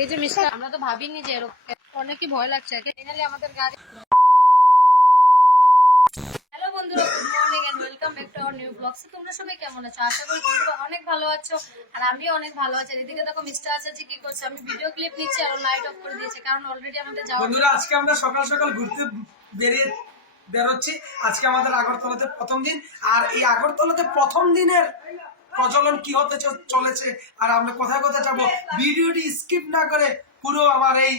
এই যে আমরা তো ভাবিনি যে এরকম অনেকই ভয় লাগছে। ফাইনালি আমাদের গাড়ি হ্যালো বন্ধুরা good morning and welcome back to our new তোমরা সবাই কেমন আছো? আশা করি তোমরা অনেক ভালো আছো, আর আমিও অনেক ভালো আছি। এদিকে দেখো মিস্টার আছে, যে কি করছে, আমি ভিডিও ক্লিপ নিচ্ছি আর লাইট অফ করে দিয়েছে, কারণ অলরেডি আমাদের যাওয়া বন্ধুরা, আজকে আমরা সকাল সকাল ঘুরতে বেরিয়ে বেরোচ্ছি। আজকে আমাদের আগরতলাতে প্রথম দিন, আর এই আগরতলাতে প্রথম দিনের প্রচলন কি হতে চলেছে আর আমরা কোথায় কোথায় যাব? ভিডিওটি স্কিপ না করে পুরো আমার এই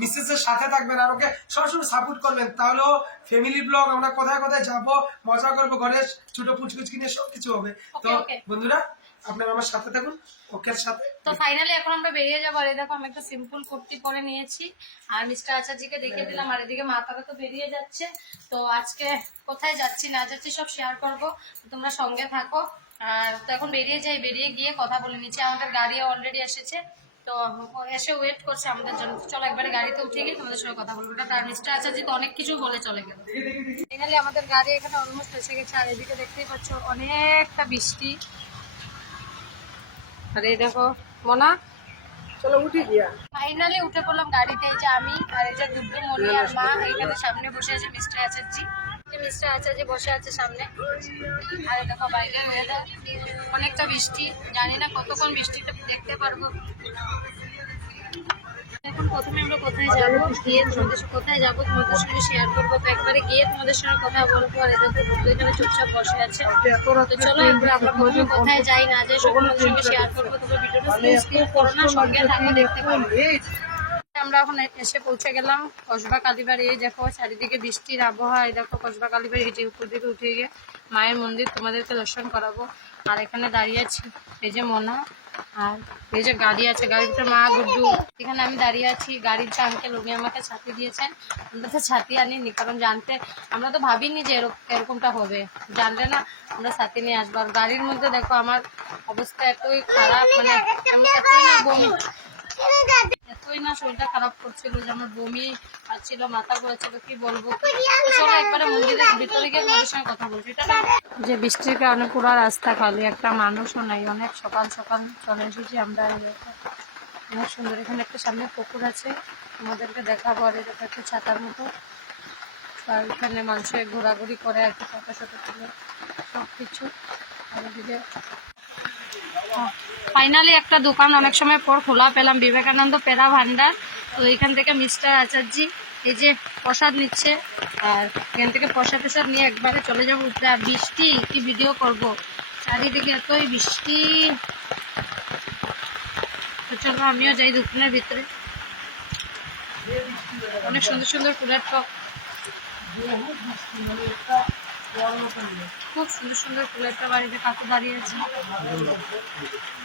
মিসেসের সাথে থাকবেন আর ওকে সবসময় সাপোর্ট করবেন। তাহলেও ফ্যামিলি ব্লগ আমরা কোথায় কোথায় যাব মজা করব ঘরে ছোট পুচকুচকি নিয়ে সবকিছু হবে। তো. বন্ধুরা আপনারা আমার সাথে থাকুন ওকের সাথে। তো ফাইনালি এখন আমরা বেরিয়ে যাব। আর দেখো আমি একটা সিম্পল কুর্তি পরে নিয়েছি। আর মিস্টার আচার্যকে দেখিয়ে দিলাম। আর এদিকে মাথাটা তো বেরিয়ে যাচ্ছে। তো আজকে কোথায় যাচ্ছি না যাচ্ছি সব শেয়ার করব। তোমরা সঙ্গে থাকো। আর তো এখন বেরিয়ে যাই, বেরিয়ে গিয়ে কথা বলে নিচ্ছি। আমাদের গাড়ি অলরেডি এসেছে, তো এসে ওয়েট করছে আমাদের জন্য। চলো একবারে গাড়িতে উঠে গিয়ে তোমাদের সঙ্গে কথা বলব। আর মিস্টার আচার্য, তো অনেক কিছু বলে চলে গেল। ফাইনালি আমাদের গাড়ি এখানে অলমোস্ট এসে গেছে, আর এদিকে দেখতেই পাচ্ছ অনেকটা বৃষ্টি। আর দেখো, মনা উঠে গিয়া। ফাইনালি উঠে পড়লাম গাড়িতে, এই যে আমি আর এই যে দুব্বু মনি আর মা এখানে সামনে বসে আছে মিস্টার আচার্জি মিস্টার আচার্জি বসে আছে সামনে। আর দেখো বাইরের ওয়েদার অনেকটা বৃষ্টি। জানি না কতক্ষণ বৃষ্টিটা দেখতে পারব। এখন প্রথমে আমরা কোথায় যাব? গিয়ে তোমাদের কোথায় যাব? তোমাদের সঙ্গে শেয়ার করব। তো একবারে গিয়ে তোমাদের সঙ্গে কথা বলব। আর এদের তো এখানে চুপচাপ বসে আছে। তো চলো আমরা প্রথমে কোথায় যাই না যাই সব তোমাদের সঙ্গে শেয়ার করব তোমরা ভিডিওটা স্কিপ করো না সঙ্গে থাকো দেখতে পারবে আমরা এখন এসে পৌঁছে গেলাম। কসবা কালীবাড়ি, এই দেখো চারিদিকে বৃষ্টির আবহাওয়া, এই দেখো কসবা কালীবাড়ি, এই যে উপর দিকে উঠে গিয়ে মায়ের মন্দির, তোমাদেরকে দর্শন করাবো। আর এখানে দাঁড়িয়ে আছি, এই যে মোনা, আর এই যে গাড়ি আছে গাড়িতে মা, গুড্ডু, এখানে আমি দাঁড়িয়ে আছি। গাড়ির যে আঙ্কেল উনি আমাকে ছাতি দিয়েছেন, আমরা তো ছাতি আনিনি, কারণ জানতে, আমরা তো ভাবিনি যে এরক- এরকমটা হবে। জানলে না, আমরা ছাতি নিয়ে আসব। আর গাড়ির মধ্যে দেখো আমার অবস্থা এতই খারাপ মানে এতই না বমি এতই না শরীরটা খারাপ করছিল যে আমার বমি আসছিল মাথা ঘুরাচ্ছিল, কি বলব? চলো একবারে মন্দিরের ভিতরে গিয়ে তোমাদের সঙ্গে কথা বলছি যে বৃষ্টির কারণে পুরো রাস্তা খালি, একটা মানুষও নাই, অনেক সকাল সকাল চলে এসেছি আমরা অনেক সুন্দর, এখানে একটা সামনে পুকুর আছে, তোমাদেরকে দেখাবো আর এটা একটা ছাতার মতো। আর এখানে মানুষ ঘোরাঘুরি করে আর কি ফটো ফটো তুলে সব কিছু আর এদিকে ফাইনালি একটা দোকান, অনেক সময় পর খোলা পেলাম, বিবেকানন্দ পেড়া ভান্ডার। তো এখান থেকে মিস্টার আচার্যি, এই যে প্রসাদ নিচ্ছে, আর এখান থেকে প্রসাদ টসাদ নিয়ে একবারে চলে যাব উপরে আর বৃষ্টি, কি ভিডিও করব? চারিদিকে এতই বৃষ্টি। তো চলো আমিও যাই দোকানের ভিতরে। অনেক সুন্দর সুন্দর ফুলের টপ খুব সুন্দর সুন্দর ফুলের টপ বাড়িতে কাকু দাঁড়িয়ে আছে চলো চলো এদিকে তুমি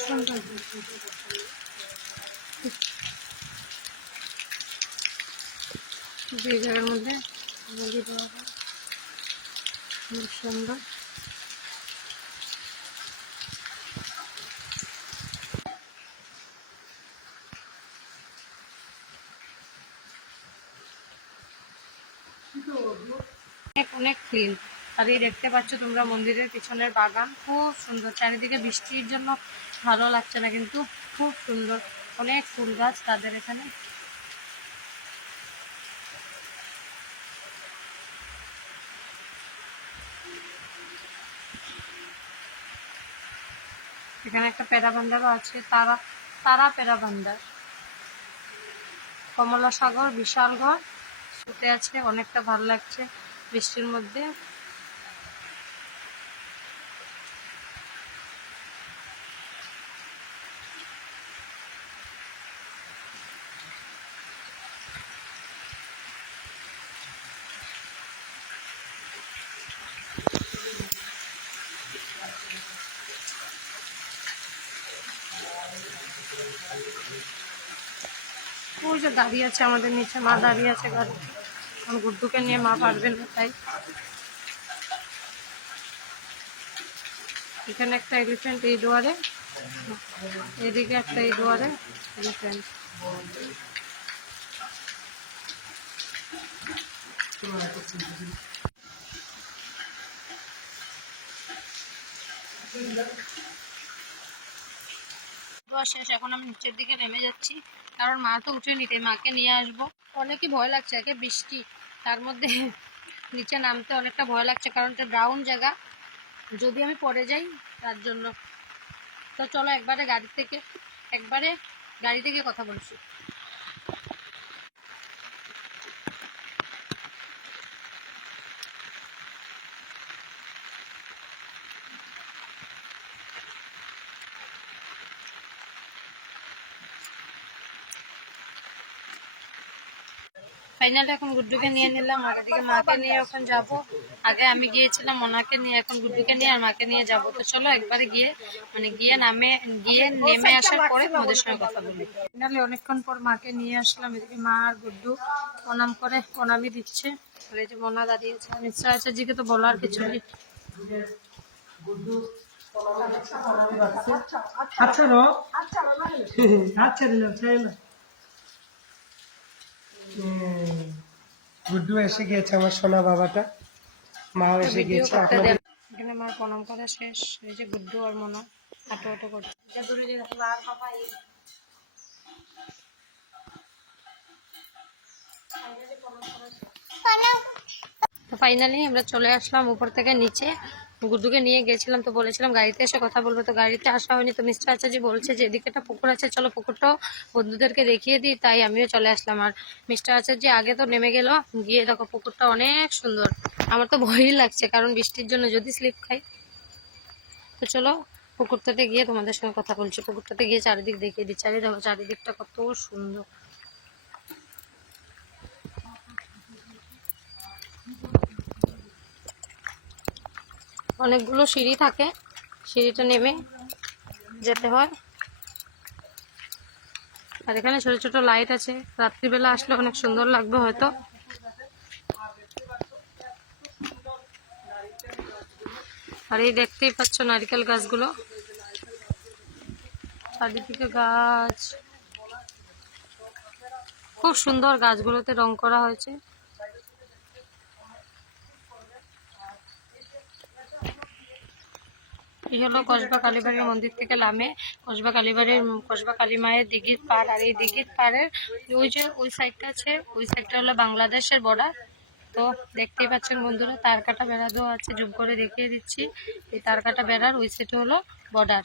সুন্দর মধ্যে দেওয়া সুন্দর অনেক অনেক আর এই দেখতে পাচ্ছ তোমরা মন্দিরের পিছনের বাগান। খুব সুন্দর। চারিদিকে বৃষ্টির জন্য ভালো লাগছে না, কিন্তু খুব সুন্দর। অনেক ফুল গাছ তাদের এখানে। এখানে একটা পেড়া ভান্ডারও আছে, তারা তারা পেড়া ভান্ডার। কমলা সাগর বিশাল ঘর। শুতে আছে অনেকটা ভালো লাগছে বৃষ্টির মধ্যে। ওই যে দাঁড়িয়ে আছে আমাদের নিচে, মা দাঁড়িয়ে আছে গাড়ি এখন গুড্ডুকে নিয়ে মা পারবেন না তাই। এখানে একটা এলিফ্যান্ট এই দুয়ারে, এদিকে একটা এই দুয়ারে এলিফ্যান্ট শেষ, এখন আমি নিচের দিকে নেমে যাচ্ছি। কারণ মা তো উঠে নিতে মাকে নিয়ে আসব। অনেকই ভয় লাগছে, একে বৃষ্টি। তার মধ্যে নিচে নামতে অনেকটা ভয় লাগছে, কারণ এটা ডাউন জায়গা। যদি আমি পড়ে যাই, তার জন্য। তো চলো একবারে গাড়ি থেকে, একবারে গাড়ি থেকে কথা বলছি। ফাইনালি এখন গুড্ডুকে নিয়ে নিলাম আর এদিকে মাকে নিয়ে ওখানে যাব আগে আমি গিয়েছিলাম ওনাকে নিয়ে এখন গুড্ডুকে নিয়ে আর মাকে নিয়ে যাব তো চলো একবারে গিয়ে মানে গিয়ে নামে গিয়ে নেমে আসার পরে তোমাদের সঙ্গে কথা বলি ফাইনালি অনেকক্ষণ পর মাকে নিয়ে আসলাম এদিকে মা আর গুড্ডু প্রণাম করে প্রণামই দিচ্ছে আর এই যে মনা দাঁড়িয়েছে নিশ্চয় আচার্যকে তো বলার কিছু নেই আচ্ছা আচ্ছা চাইল গুড্ডু এসে গিয়েছে আমার সোনা বাবাটা। মাও এসে গেছে গিয়েছে এখানে আমার প্রণাম করা শেষ। এই যে গুড্ডু আর মনা হাঁটো হাঁটো করছে। তো ফাইনালি আমরা চলে আসলাম উপর থেকে নিচে। গুড্ডুকে নিয়ে গেছিলাম তো বলেছিলাম গাড়িতে এসে কথা বলব। তো গাড়িতে আসা হয়নি তো মিস্টার আচার্য বলছে যে, এদিকে একটা পুকুর আছে, চলো পুকুরটাও বন্ধুদেরকে দেখিয়ে দিই, তাই আমিও চলে আসলাম। আর মিস্টার আচার্য আগে তো নেমে গেল, গিয়ে দেখো পুকুরটা অনেক সুন্দর। আমার তো ভয়ই লাগছে, কারণ বৃষ্টির জন্য যদি স্লিপ খাই। তো চলো পুকুরটাতে গিয়ে তোমাদের সঙ্গে কথা বলছি। পুকুরটাতে গিয়ে চারিদিক দেখিয়ে দিচ্ছি। আরে দেখো, চারিদিকটা কত সুন্দর। অনেকগুলো সিঁড়ি থাকে। সিঁড়িটা নেমে যেতে হয়। আর এখানে ছোট ছোট লাইট আছে। রাত্রিবেলা আসলে অনেক সুন্দর লাগবে হয়তো। আর এই দেখতেই পাচ্ছ নারিকেল গাছগুলো। চারিদিকে গাছ। খুব সুন্দর গাছগুলোতে রং করা হয়েছে। এই হলো কসবা কালীবাড়ির মন্দির থেকে নামে। কসবা কালীবাড়ির, কসবা কালী মায়ের দিঘির পার আর এই দিঘির পাড়ের ওই যে ওই সাইডটা আছে, ওই সাইডটা হলো বাংলাদেশের বর্ডার তো দেখতেই পাচ্ছেন বন্ধুরা তার কাটা বেড়া দেওয়া আছে জুম করে দেখিয়ে দিচ্ছি। এই তার কাটা বেড়ার ওই সাইডে হলো বর্ডার